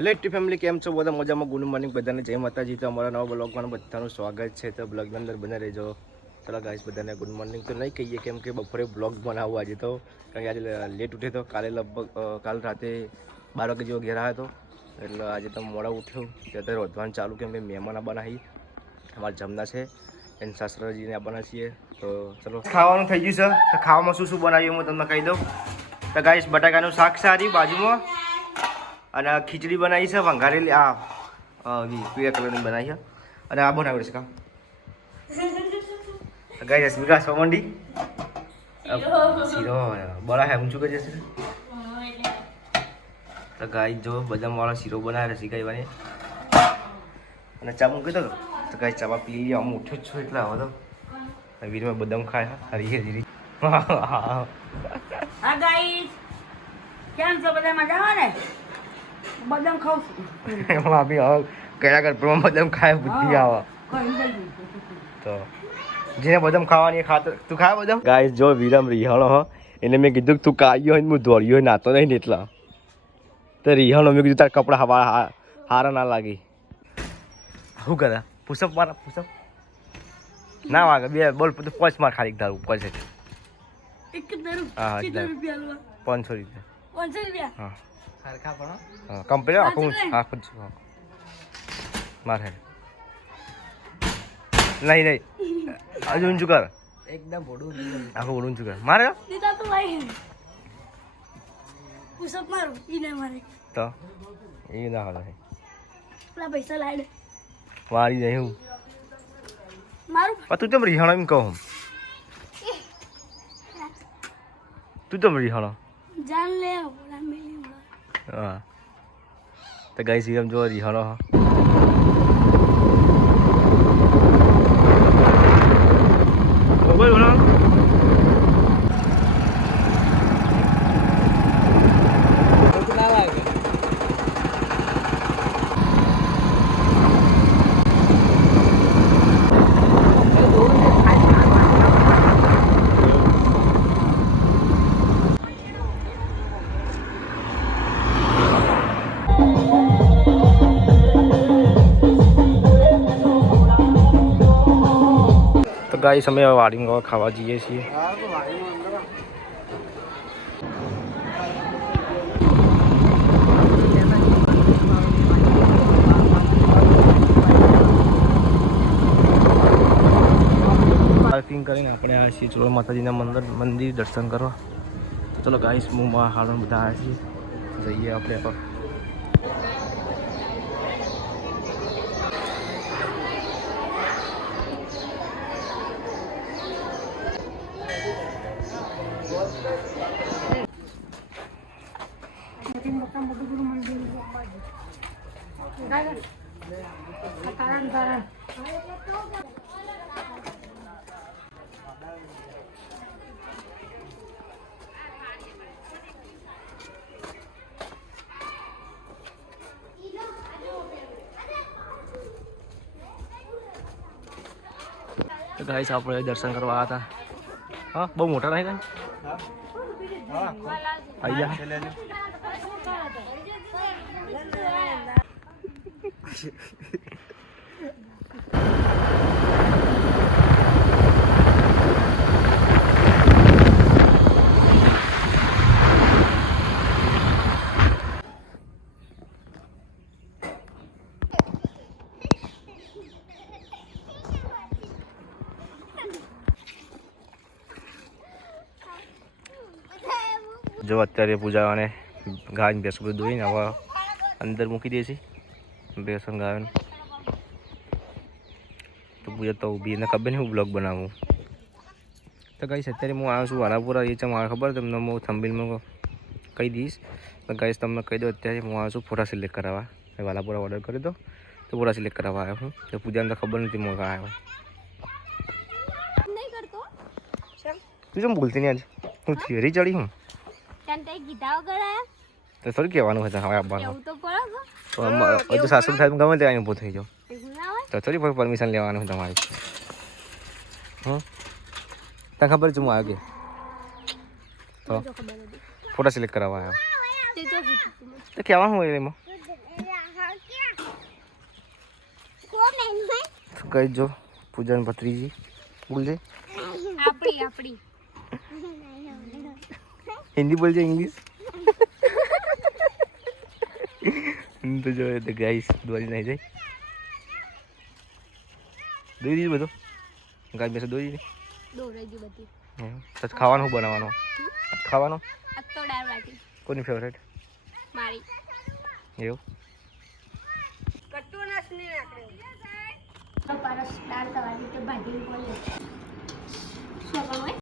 Hello T family, કેમ છો બધા? મજામાં? ગુડ મોર્નિંગ બધાને, જય માતાજી. તો અમારા નવા બ્લોગમાં બધાનું સ્વાગત છે. તો બ્લોગની અંદર બને રહેજો. ચલો ગાઈસ, બધાને ગુડ મોર્નિંગ તો નહીં કહીએ કેમ કે બપોરે બ્લોગ બનાવવું આજે તો, કારણ કે આજે લેટ ઉઠે તો કાલે લગભગ કાલ રાતે 12 વાગે જેવો ઘેર આવ્યો હતો, એટલે આજે તો મોડા ઉઠ્યો. અત્યારે રોધવાનું ચાલુ કેમ કે મહેમાન આવવાના અહીં અમારા જમના છે, એને સાસરાજીને આવવાના છીએ. તો ચલો ખાવાનું થઈ ગયું છે. તો ખાવામાં શું શું બનાવ્યું હું તમને કહી દઉં. તો ગાઈસ, બટાકાનું શાક સારી બાજુમાં, અને ખીચડી બનાવી છે વંઘારેલી, આ પીળા કલરની બનાવી છે, અને આ બનાવ્યું છે કામ ગાઈસ વિકાસ મંડી શીરો બળા હે ઊંચું કરી જશે. તો ગાઈ જો બદામ વાળો શીરો બનાવે છે ગાઈ, અને ચા મૂકી દો. તો ગાઈ ચા પી લઈએ. આમ ઉઠ્યો જ છું એટલે હવે તો વીરમાં બદામ ખાય હરી હરી. હા ગાઈસ, કેમ છો બધા? મજામાં ને? બદામ ખાઉં છું. એમાં બી હવે કયા કર પ્રમાણ બદામ ખાય બુદ્ધિ આવે. તો જેને બદામ ખાવાની ખાતર તું ખાય બદામ. ગાઈસ જો વિરમ રિહાણો હ, એને મેં કીધું કે તું કાયો હોય ને હું દોડ્યો હોય નાતો નહીં ને એટલા તો રિહાણો મેં કીધું તારા કપડા હારા ના લાગી. શું કરે? પુષઅપ મારા પુષઅપ ના વાગે બે બોલ 5 માર ખાલી ધારું ઉપર છે. એક ધરું હા કેટલા રૂપિયા આલવા? 500 રૂપિયા. 500 રૂપિયા? હા સરખા પણ હા કમ્પ્લીટ આખું આખું માર હે નહીં હજુ ઊંચું કર એકદમ બોડું આખું ઊંચું કર મારે દીધા તો ભાઈ પુષઅપ મારું ઈ ના મારે તો એ ના હાલે પેલા પૈસા લાડ વાળી નહીં હું મારું પણ તું કેમ રિહાણો એમ કહું? તું કેમ રિહાણો? જાન લે ઓલા મેલી હા તો ગાઈસ એમ જો રિહાણો મોબાઈલ બનાવ. તો ગાઈસ અમે વાડીમાં ખાવા જઈએ છીએ. પાર્કિંગ કરીને આપણે આવ્યા છીએ ચોર માતાજીના મંદિર દર્શન કરવા. તો ચલો ગાઈસ, હું હાલમાં બધા આવ્યા છીએ, જઈએ આપણે. તો ગાઈસ આપણે દર્શન કરવા આવ્યા હતા. હા બહુ મોટા નહીં કાંઈ જો અત્યારે પૂજા અને ગાય ભેંસ બધું દોઈને હવે અંદર મૂકી દે છે બેસન ગાયને. તો પૂજા તો ઊભી એને ખબર નહીં હું બ્લોગ બનાવું. તો ગાઈસ અત્યારે હું આવ્યો છું વાલાપુરા. એ છે મારે ખબર તમને હું થંબનેલમાં કહી દઈશ. તો ગાઈસ તમને કહી દો, અત્યારે હું આવ્યો છું ફોટા સિલેક્ટ કરાવવા. વાલાપુરા ઓર્ડર કરી દો તો ફોટા સિલેક્ટ કરાવવા આવ્યો હું. તો પૂજાને તો ખબર નથી હું આવ્યો. તું કેમ બોલતી નહીં આજે? હું થિયરી ચડી હું તો થોડી કહેવાનું હતા હવે આવવાનું. તો સાસુ સાહેબ ગમે ત્યાં ઊભો થઈ જાઓ તો થોડી પરમિશન લેવાનું તમારે. તને ખબર છે હું આવ્યો કે તો ફોટા સિલેક્ટ કરાવવા આવ્યો તો કહેવાનું હોય એમાં તો કઈ જો પૂજન ભત્રીજી બોલજે આપણી હિન્દી બોલજે ઇંગ્લિશ તો જો તો ગાઈસ દોરી નહીં જાય દોરી દીધું બધું ગાય બેસે દોરી નહીં દોરાઈ ગઈ બધી. તો ખાવાનું શું બનાવવાનું ખાવાનું આ તો દાળ બાટી કોની ફેવરેટ મારી. એવું કટ્ટુ નાસની નાખે પરસ દાળ તમારી રીતે ભાજી બોલે શું કરવું